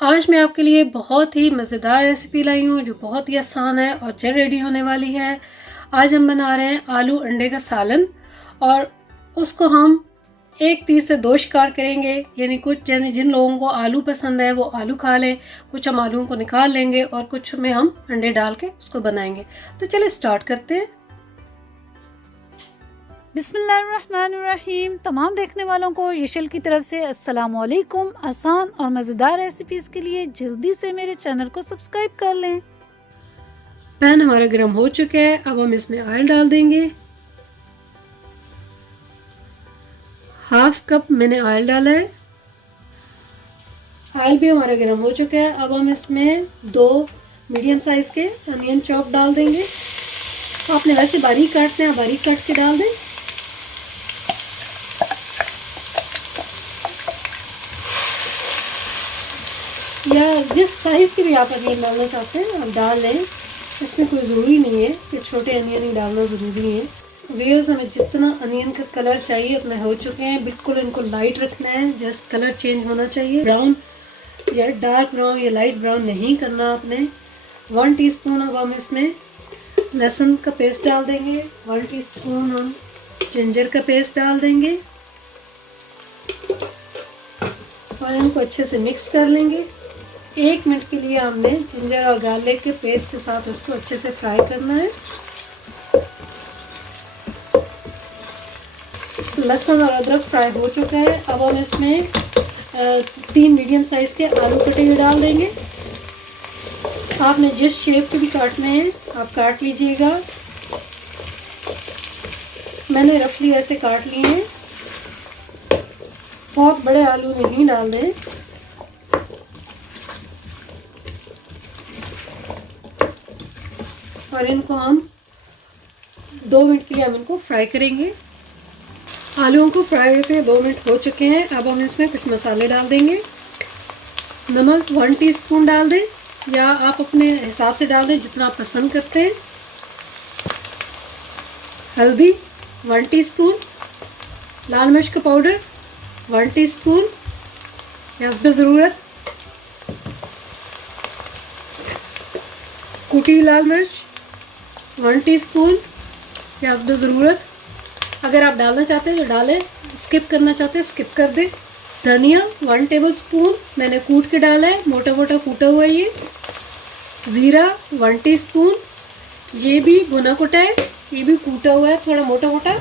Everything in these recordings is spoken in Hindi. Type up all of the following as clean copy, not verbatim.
आज मैं आपके लिए बहुत ही मज़ेदार रेसिपी लाई हूँ जो बहुत ही आसान है और जल्द रेडी होने वाली है। आज हम बना रहे हैं आलू अंडे का सालन और उसको हम एक तीर से दो शिकार करेंगे। यानी जिन लोगों को आलू पसंद है वो आलू खा लें, कुछ हम आलूओं को निकाल लेंगे और कुछ में हम अंडे डाल के उसको बनाएंगे। तो चलिए स्टार्ट करते हैं। बिस्मिल्लाहिर्रहमानिर्रहीम। तमाम देखने वालों को यशल की तरफ से अस्सलामुअलैकुम। आसान और मज़ेदार रेसिपीज़ के लिए जल्दी से मेरे चैनल को सब्सक्राइब कर लें। पैन हमारा गर्म हो चुका है, अब हम इसमें ऑयल डाल देंगे। हाफ कप मैंने ऑयल डाला है। ऑयल भी हमारा गर्म हो चुका है। अब हम इसमें 2 मीडियम साइज़ के अनियन चॉप डाल देंगे। आपने वैसे बारीक काटते हैं, बारीक काट के डाल दें। या जिस साइज़ के भी आप अनियन डालना चाहते हैं आप डाल लें, इसमें कोई ज़रूरी नहीं है कि छोटे अनियन ही डालना ज़रूरी है। व्यूअर्स, हमें जितना अनियन का कलर चाहिए उतने हो चुके हैं। बिल्कुल इनको लाइट रखना है, जस्ट कलर चेंज होना चाहिए। ब्राउन या डार्क ब्राउन या लाइट ब्राउन नहीं करना आपने। 1 टीस्पून अब हम इसमें लहसुन का पेस्ट डाल देंगे। 1 टीस्पून हम जिंजर का पेस्ट डाल देंगे और इनको अच्छे से मिक्स कर लेंगे। 1 मिनट के लिए हमने जिंजर और गार्लिक के पेस्ट के साथ उसको अच्छे से फ्राई करना है। लहसुन और अदरक फ्राई हो चुका है। अब हम इसमें 3 मीडियम साइज़ के आलू कटे हुए डाल देंगे। आपने जिस शेप के भी काटने हैं आप काट लीजिएगा। मैंने रफली ऐसे काट लिए हैं। बहुत बड़े आलू नहीं डाल दें। और इनको हम 2 मिनट के लिए हम इनको फ्राई करेंगे। आलूओं को फ्राई होते हैं 2 मिनट हो चुके हैं। अब हम इसमें कुछ मसाले डाल देंगे। नमक 1 टीस्पून डाल दें या आप अपने हिसाब से डाल दें जितना आप पसंद करते हैं। हल्दी 1 टीस्पून, लाल मिर्च का पाउडर 1 टीस्पून, हस्ब ज़रूरत कुटी लाल मिर्च 1 टीस्पून, हस्ब ज़रूरत। अगर आप डालना चाहते हैं तो डालें, स्किप करना चाहते हैं स्किप कर दें। धनिया 1 टेबलस्पून मैंने कूट के डाला है, मोटा मोटा कूटा हुआ है ये। ज़ीरा 1 टीस्पून, ये भी भुना कुटा है, ये भी कूटा हुआ है थोड़ा मोटा मोटा।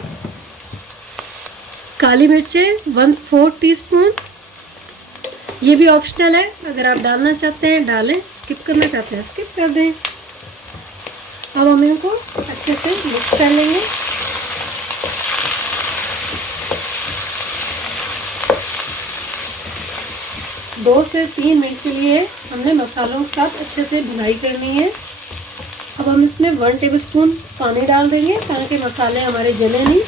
काली मिर्चें 1/4 टीस्पून, ये भी ऑप्शनल है, अगर आप डालना चाहते हैं डालें, स्किप करना चाहते हैं स्किप कर दें। अब हम इनको अच्छे से मिक्स कर लेंगे। दो से 3 मिनट के लिए हमने मसालों के साथ अच्छे से भुनाई करनी है। अब हम इसमें 1 टेबलस्पून पानी डाल देंगे ताकि मसाले हमारे जले नहीं।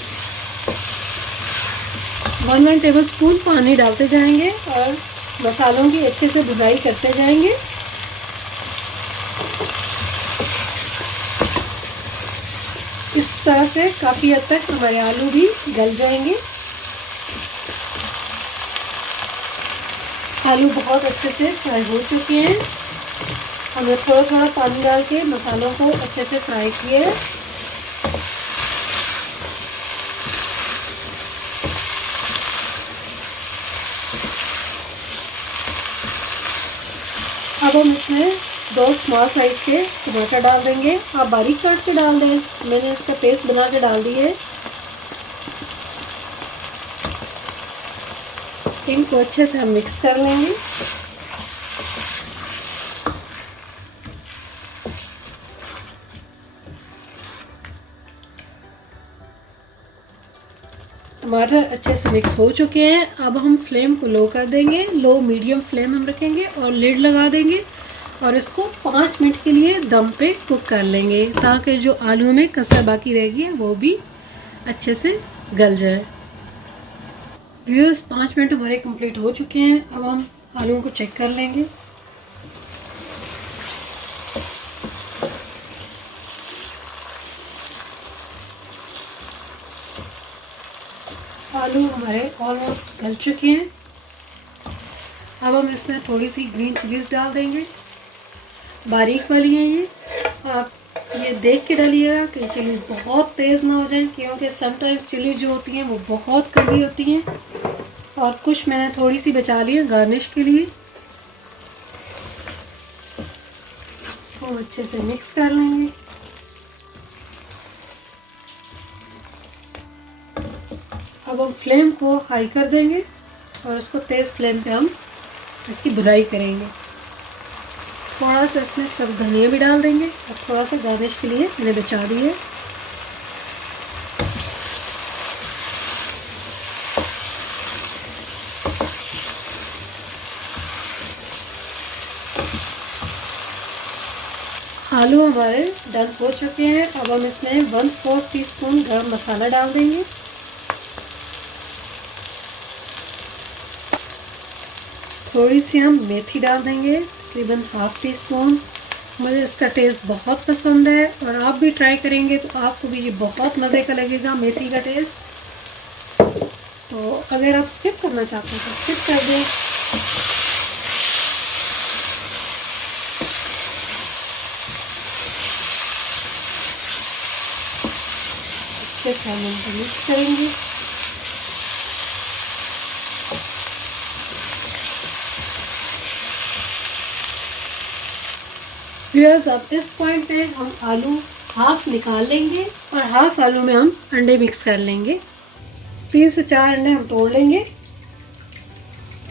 1 टेबलस्पून पानी डालते जाएंगे और मसालों की अच्छे से भुनाई करते जाएंगे। इस तरह से काफ़ी हद तक हमारे आलू भी गल जाएंगे। आलू बहुत अच्छे से फ्राई हो चुके हैं। हमने थोड़ा थोड़ा पानी डाल के मसालों को अच्छे से फ्राई किया है। अब हम इसमें 2 स्मॉल साइज़ के टमाटर डाल देंगे। आप बारीक काट के डाल दें, मैंने इसका पेस्ट बना के डाल दिया है। इनको अच्छे से हम मिक्स कर लेंगे। टमाटर अच्छे से मिक्स हो चुके हैं। अब हम फ्लेम को लो कर देंगे, लो मीडियम फ्लेम हम रखेंगे और लिड लगा देंगे और इसको 5 मिनट के लिए दम पे कुक कर लेंगे ताकि जो आलू में कसर बाकी रहेगी वो भी अच्छे से गल जाए। व्यूअर्स, 5 मिनट हमारे कंप्लीट हो चुके हैं। अब हम आलूओं को चेक कर लेंगे। आलू हमारे ऑलमोस्ट गल चुके हैं। अब हम इसमें थोड़ी सी ग्रीन चिलीज डाल देंगे, बारीक वाली हैं ये। आप ये देख के डालिएगा कि चिलीज बहुत तेज़ ना हो जाए, क्योंकि समटाइम्स चिलीज जो होती हैं वो बहुत कड़वी होती हैं। और कुछ मैंने थोड़ी सी बचा ली है गार्निश के लिए। तो अच्छे से मिक्स कर लेंगे। अब हम फ्लेम को हाई कर देंगे और उसको तेज़ फ्लेम पे हम इसकी भुनाई करेंगे। थोड़ा सा इसमें सब धनिया भी डाल देंगे और थोड़ा सा गार्निश के लिए मैंने बचा दिए। आलू हमारे डन हो चुके हैं। अब हम इसमें 1/4 टीस्पून गरम मसाला डाल देंगे। थोड़ी सी हम मेथी डाल देंगे, तकरीबन 1/2 टीस्पून। मुझे इसका टेस्ट बहुत पसंद है और आप भी ट्राई करेंगे तो आपको भी ये बहुत मज़े का लगेगा मेथी का टेस्ट। तो अगर आप स्किप करना चाहते हैं तो स्किप कर दें। अच्छे से हम इनको मिक्स करेंगे। व्यूअर्स, अब इस पॉइंट पे हम आलू हाफ निकाल लेंगे और हाफ आलू में हम अंडे मिक्स कर लेंगे। 3 से 4 अंडे हम तोड़ लेंगे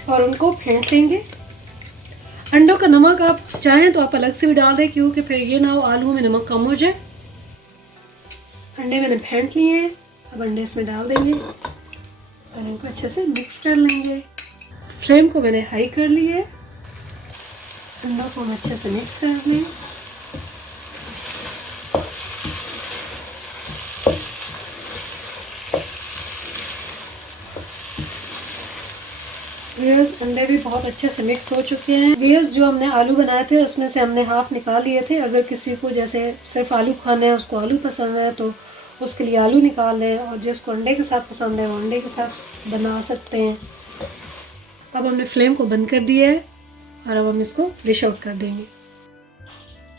और उनको फेंट लेंगे। अंडों का नमक आप चाहें तो आप अलग से भी डाल दें, क्योंकि फिर ये ना हो आलू में नमक कम हो जाए। अंडे मैंने फेंट लिए हैं, अब अंडे इसमें डाल देंगे और इनको अच्छे से मिक्स कर लेंगे। फ्लेम को मैंने हाई कर ली है। अंडों को हम अच्छे से मिक्स कर लें। व्यूअर्स, अंडे भी बहुत अच्छे से मिक्स हो चुके हैं। व्यूअर्स, जो हमने आलू बनाए थे उसमें से हमने हाफ निकाल लिए थे। अगर किसी को जैसे सिर्फ आलू खाना है, उसको आलू पसंद है तो उसके लिए आलू निकाल लें, और जिसको अंडे के साथ पसंद है वो अंडे के साथ बना सकते हैं। अब हमने फ्लेम को बंद कर दिया है और अब हम इसको डिश आउट कर देंगे।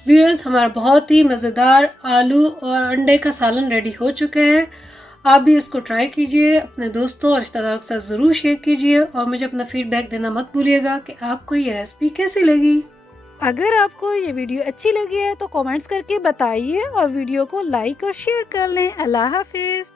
व्यूअर्स, हमारा बहुत ही मज़ेदार आलू और अंडे का सालन रेडी हो चुका है। आप भी इसको ट्राई कीजिए, अपने दोस्तों और रिश्तेदारों के साथ ज़रूर शेयर कीजिए और मुझे अपना फीडबैक देना मत भूलिएगा कि आपको ये रेसिपी कैसी लगी। अगर आपको ये वीडियो अच्छी लगी है तो कमेंट्स करके बताइए और वीडियो को लाइक और शेयर कर लें। अल्लाह हाफिज़।